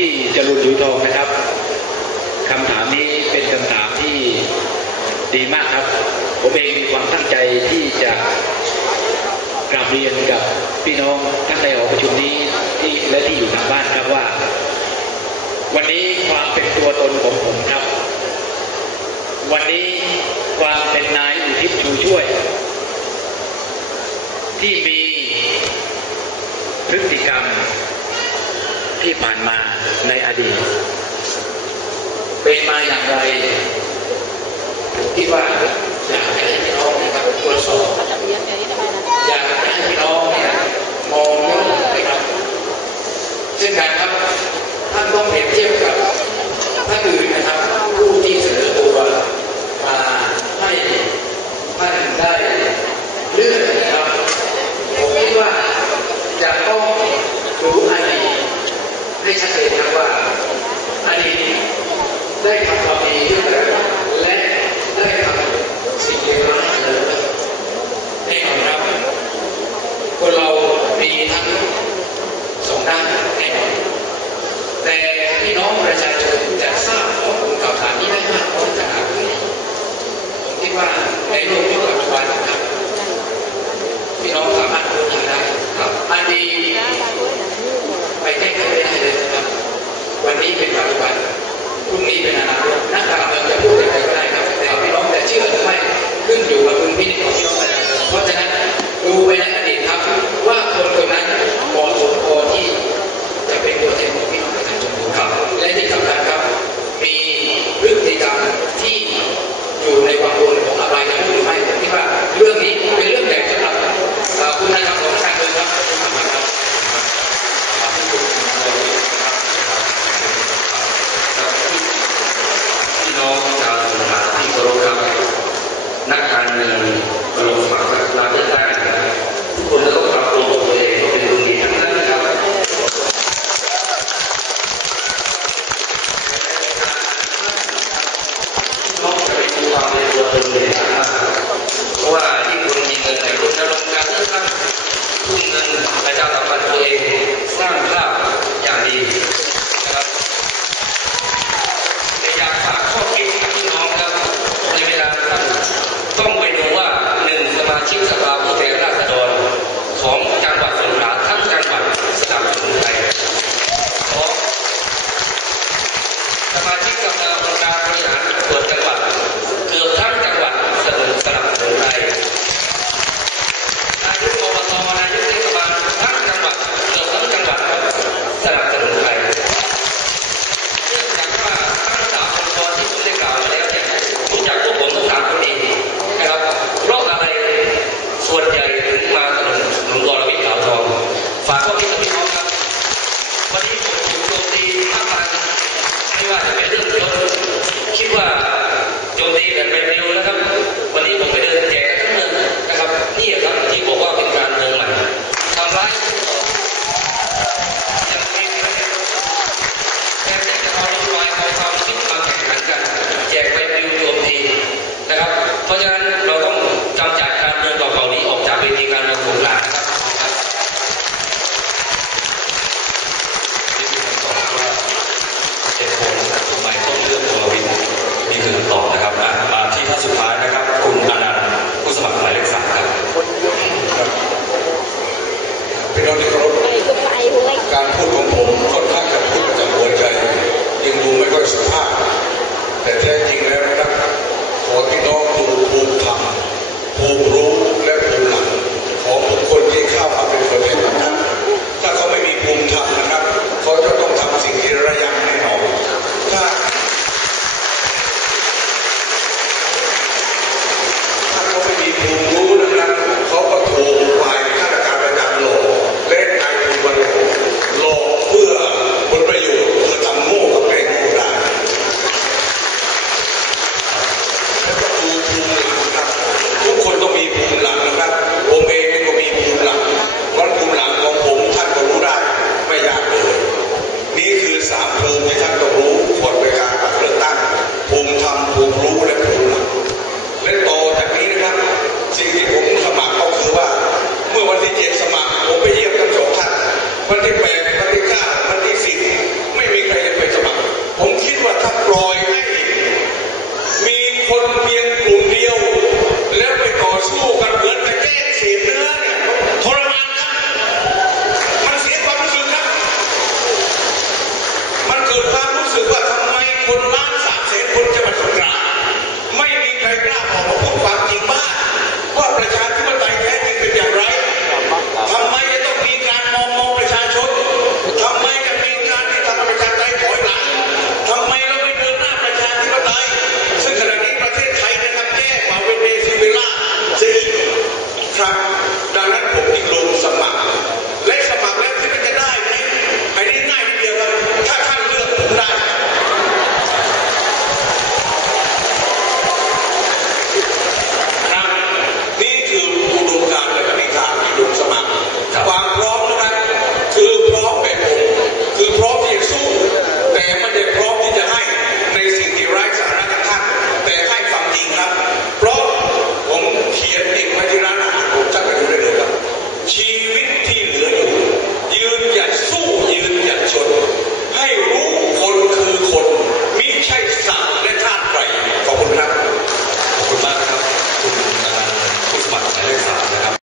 ที่จรุนอยู่ทองนะครับคำถามนี้เป็นคำถามที่ดีมากครับ ผมเองมีความตั้งใจที่จะกราบเรียนกับพี่น้องทั้งในหอประชุมนี้ที่และที่อยู่ทางบ้านครับว่า วันนี้ความเป็นตัวตนของผมครับ วันนี้ความเป็นนายอุทิศชูช่วย ที่มีพฤติกรรม ที่ผ่านมาในอดีต เป็นมาอย่างไรผมคิดว่าอยากให้พี่น้องนะครับตรวจสอบอยากให้พี่น้องเนี่ยมองย้อนหลังไปครับเช่นกันครับ ท่านต้องเปรียบเทียบกับท่านอื่นนะครับผู้ที่เสนอตัวมาให้ท่านได้เลือกนะครับผมคิดว่าจะต้องรู้อดีตให้ชัดเจนครับว่าอดีต ได้ทำความดีและได้ทำสิ่งเลวร้ายเลยแน่นอนครับคนเรามีทั้งสองด้านแน่นอนแต่พี่น้องประชาชนจะทราบข้อมูลข่าวสารนี้ได้มากน้อยขนาดไหนผมคิดว่าในโลกยุคปัจจุบันนะครับพี่น้องสามารถค้นหาได้ครับอันดีไปแก้ไขได้เลยนะครับวันนี้เป็นปัจจุบัน พรุ่งนี้เป็นอนาคตนักการเมืองจะพูดอะไรก็ได้ครับ แต่พี่น้องจะเชื่อหรือไม่ขึ้นอยู่กับคุณพินิจของพี่น้องประชาชนเพราะฉะนั้นดูไปในอดีตครับว่าคนคนนั้นเหมาะสมพอที่จะเป็นตัวแทนของพี่น้องประชาชนหรือเปล่าและที่สำคัญครับ มีพฤติกรรมที่อยู่ในความรู้ของอะไรกันหรือไม่ผมคิดว่าเรื่องนี้ คือคำตอบนะครับอะมาที่ท่านสุดท้ายนะครับ คุณอนันต์ผู้สมัครหมายเลขสามครับพี่น้องที่เคารพการพูดของผม